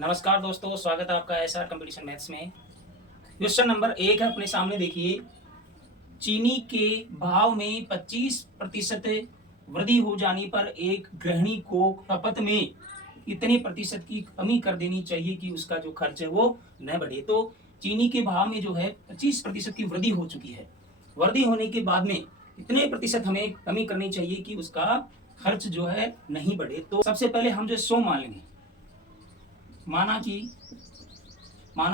नमस्कार दोस्तों, स्वागत है आपका एसआर कंपटीशन मैथ्स में। क्वेश्चन नंबर 1 है अपने सामने। देखिए, चीनी के भाव में 25% वृद्धि हो जाने पर एक गृहिणी को खपत में इतने प्रतिशत की कमी कर देनी चाहिए कि उसका जो खर्च है वो न बढ़े। तो चीनी के भाव में जो है 25% की वृद्धि हो चुकी है। वृद्धि होने के बाद में इतने प्रतिशत हमें कमी करनी चाहिए कि उसका खर्च जो है नहीं बढ़े। तो सबसे पहले हम जो 100 मान लेंगे। माना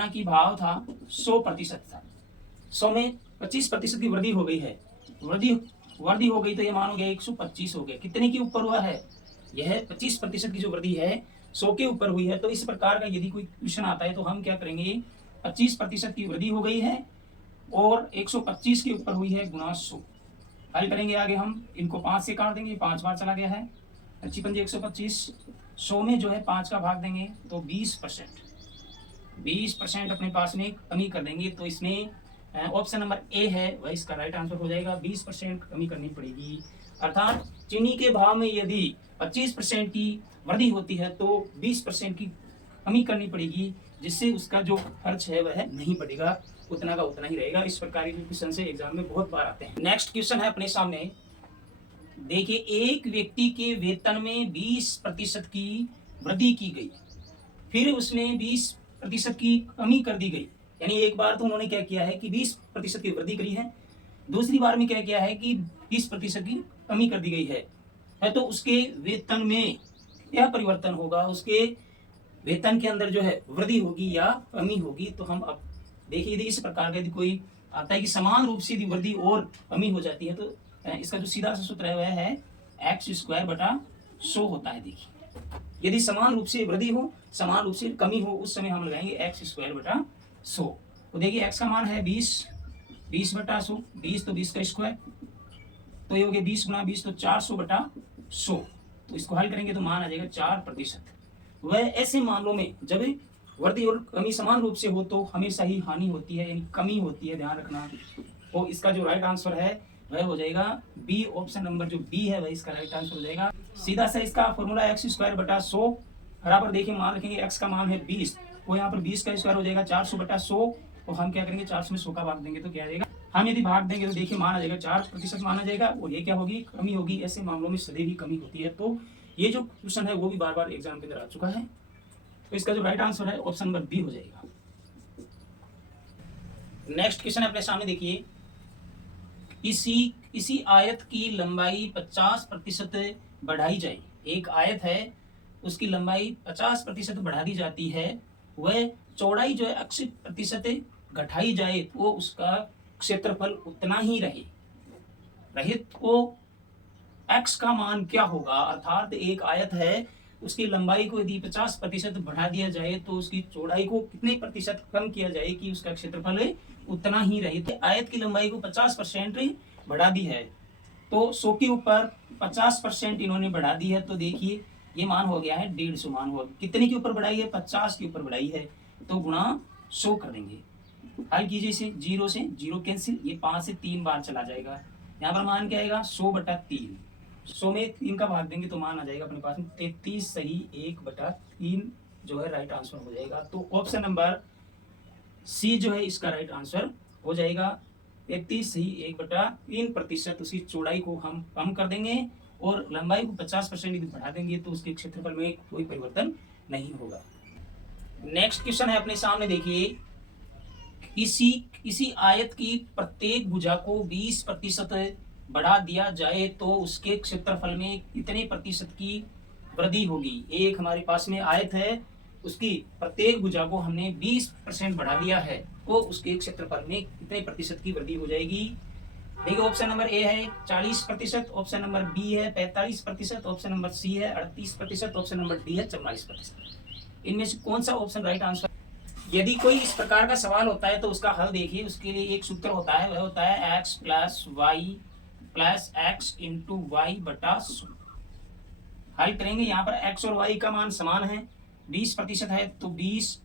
कि भाव था 100% था। 100 में 25% की वृद्धि हो गई है। वृद्धि हो गई तो ये मान हो गया 125 हो गया। कितने के ऊपर हुआ है? यह 25% की जो वृद्धि है 100 के ऊपर हुई है। तो इस प्रकार का यदि कोई क्वेश्चन आता है तो हम क्या करेंगे, 25% की वृद्धि हो गई है और 125 के ऊपर हुई है गुणा 100। हल करेंगे आगे हम इनको 5 से काट देंगे, 5 बार चला गया है। 25 125, 100 में जो है 5 का भाग देंगे तो 20% अपने पास में कमी कर देंगे। तो इसमें ऑप्शन नंबर ए है वह इसका राइट आंसर हो जाएगा। 20% कमी करनी पड़ेगी। अर्थात चीनी के भाव में यदि 25% की वृद्धि होती है तो 20% की कमी करनी पड़ेगी, जिससे उसका जो खर्च है वह नहीं बढ़ेगा, उतना का उतना ही रहेगा। इस प्रकार के क्वेश्चन से एग्जाम में बहुत बार आते हैं। नेक्स्ट क्वेश्चन है अपने सामने। देखिए, एक व्यक्ति के वेतन में 20% की वृद्धि की गई, फिर उसमें 20% की कमी कर दी गई। यानी एक बार तो उन्होंने क्या किया है कि 20% की वृद्धि करी है, दूसरी बार में क्या किया है कि 20% की कमी कर दी गई है। तो उसके वेतन में क्या परिवर्तन होगा, उसके वेतन के अंदर जो है वृद्धि होगी या कमी होगी। तो हम अब देखिए, यदि इस प्रकार का यदि कोई आता है कि समान रूप से यदि वृद्धि और कमी हो जाती है तो इसका जो सीधा सा सूत्र है वह है x²/100 होता है। देखिए, यदि समान रूप से वृद्धि हो, समान रूप से कमी हो, उस समय हम लगाएंगे x²/100। तो देखिए, x का मान है 20/100, 20 तो 20 का स्क्वायर, तो ये हो गया 20 × 20 तो 400/100। तो इसको हल करेंगे तो मान आ जाएगा 4%। वह ऐसे मामलों में जब वृद्धि और कमी समान रूप से हो तो हमेशा ही हानि होती है, यानी कमी होती है, ध्यान रखना। तो इसका जो राइट आंसर है वह हो जाएगा बी। ऑप्शन नंबर जो बी है वह इसका राइट आंसर हो जाएगा। सीधा सा इसका फॉर्मूला x²/100 बराबर, देखिए मान रखेंगे x का मान है 20, तो यहाँ पर 20 का स्क्वायर हो जाएगा 400/100। तो हम क्या करेंगे, 400 में 100 का भाग देंगे तो क्या आ जाएगा, हम यदि भाग देंगे तो देखिए मान आ जाएगा 4% मान आ जाएगा, और ये क्या होगी, कमी होगी। ऐसे मामलों में सदैव ही कमी होती है। तो ये जो क्वेश्चन है वो भी बार बार एग्जाम के अंदर आ चुका है। तो इसका जो राइट आंसर है ऑप्शन नंबर बी हो जाएगा। नेक्स्ट क्वेश्चन अपने सामने देखिए, इसी आयत की लंबाई 50% बढ़ाई जाए। एक आयत है, उसकी लंबाई 50% बढ़ा दी जाती है, वह चौड़ाई जो है 80% घटाई जाए तो उसका क्षेत्रफल उतना ही रहे तो x का मान क्या होगा। अर्थात एक आयत है, उसकी लंबाई को यदि 50% बढ़ा दिया जाए तो उसकी चौड़ाई को कितने प्रतिशत कम किया जाए कि उसका क्षेत्रफल उतना ही रहे। तो आयत की लंबाई को 50% बढ़ा दी है, तो 100 के ऊपर 50% इन्होंने बढ़ा दी है। तो देखिए, ये मान हो गया है 150 मान हुआ। कितने के ऊपर बढ़ाई है? 50 के ऊपर बढ़ाई है, तो गुणा 100 कर देंगे। हल कीजिए इसे, 0 से 0 कैंसिल, ये 5 से 3 बार चला जाएगा। यहाँ पर मान क्या आएगा, 100/3। 100 में 3 का भाग देंगे तो मान आ जाएगा अपने पास में 33 सही 1/3 जो है राइट आंसर हो जाएगा। तो ऑप्शन नंबर सी जो है इसका राइट आंसर हो जाएगा। 33 सही 1/3% उसकी चौड़ाई को हम कम कर देंगे और लंबाई को 50% यदि बढ़ा देंगे तो उसके क्षेत्रफल में कोई परिवर्तन नहीं होगा। नेक्स्ट क्वेश्चन है अपने सामने। देखिए, इसी आयत की प्रत्येक भुजा को 20% बढ़ा दिया जाए तो उसके क्षेत्रफल में कितने प्रतिशत की वृद्धि होगी। एक हमारे पास में आयत है, उसकी प्रत्येक भुजा को हमने 20% बढ़ा दिया है तो उसके क्षेत्रफल में कितने प्रतिशत की वृद्धि हो जाएगी। देखिए, ऑप्शन नंबर ए है 40%, ऑप्शन नंबर बी है 45%, ऑप्शन नंबर सी है 38%, ऑप्शन नंबर डी है 44%। इनमें से कौन सा ऑप्शन राइट आंसर। यदि कोई इस प्रकार का सवाल होता है तो उसका हल देखिए, उसके लिए एक सूत्र होता है, वह होता है x + y + x × y/100। हल करेंगे, यहाँ पर x और y का मान समान है, 20% है तो 20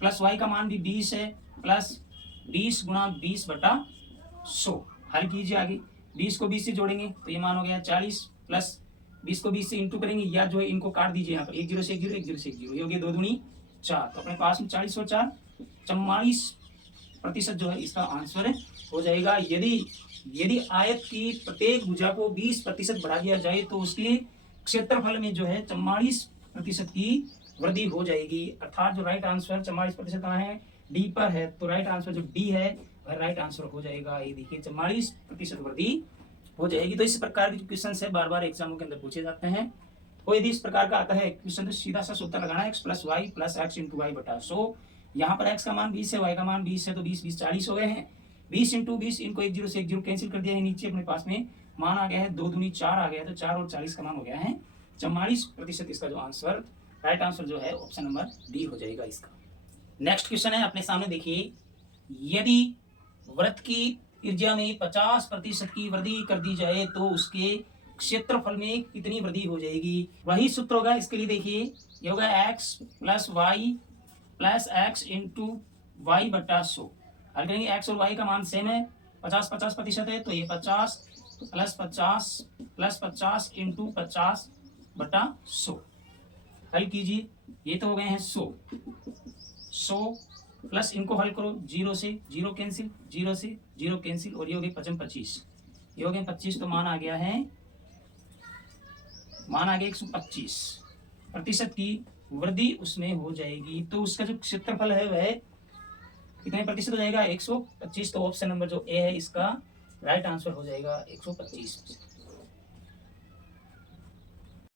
प्लस y का मान भी 20 है, प्लस 20 × 20/100। हल कीजिए आगे, 20 को 20 से जोड़ेंगे तो ये मान हो गया 40, प्लस 20 को 20 से इंटू करेंगे, या जो है इनको काट दीजिए, यहाँ पर 1 0 से 1 0, 1 0 से 1 0, ये हो गया 2 दूनी 4, तो अपने पास में 40 और 4 44% जो है इसका आंसर हो जाएगा। यदि यदि आयत की प्रत्येक भुजा को 20% बढ़ा दिया जाए तो उसके क्षेत्रफल में जो है 44% की वृद्धि हो जाएगी। अर्थात जो राइट आंसर 44% कहाँ है, डी पर है, तो राइट आंसर जो डी है वह राइट आंसर हो जाएगा। ये देखिए 44% वृद्धि हो जाएगी। तो इस प्रकार के क्वेश्चन है बार बार एग्जामों के अंदर पूछे जाते हैं। तो यदि इस प्रकार का आता है क्वेश्चन तो सीधा सा सूत्र लगाना है x plus y plus x into y बटा 100। यहाँ पर x का मान 20 है, y का मान 20 है, तो 20 20 40 हो गए हैं। 20 इंटू 20, इनको एक जीरो से एक जीरो कैंसिल कर दिया है, नीचे अपने पास में मान आ गया है 2 दूनी 4 आ गया, तो 4 और 40 का मान हो गया है 44%। इसका जो आंसर राइट आंसर जो है ऑप्शन नंबर डी हो जाएगा इसका। नेक्स्ट क्वेश्चन है अपने सामने देखिए, यदि वृत्त की त्रिज्या में 50% की वृद्धि कर दी जाए तो उसके क्षेत्रफल में कितनी वृद्धि हो जाएगी। वही सूत्र होगा इसके लिए। देखिए ये होगा x plus y plus x into y बटा 100। हल करेंगे, x और y का मान सेम है, 50-50% है, तो ये 50 प्लस 50 इंटू 50 बटा 100। हल कीजिए, ये तो हो गए हैं 100 प्लस इनको हल करो, 0 से 0 कैंसिल, 0 से 0 कैंसिल, और ये हो गए 25, ये हो गए 25, तो मान आ गया 125% की वृद्धि उसमें हो जाएगी। तो उसका जो क्षेत्रफल है वह कितने प्रतिशत हो जाएगा, 125। तो ऑप्शन नंबर जो ए है इसका राइट आंसर हो जाएगा 125%।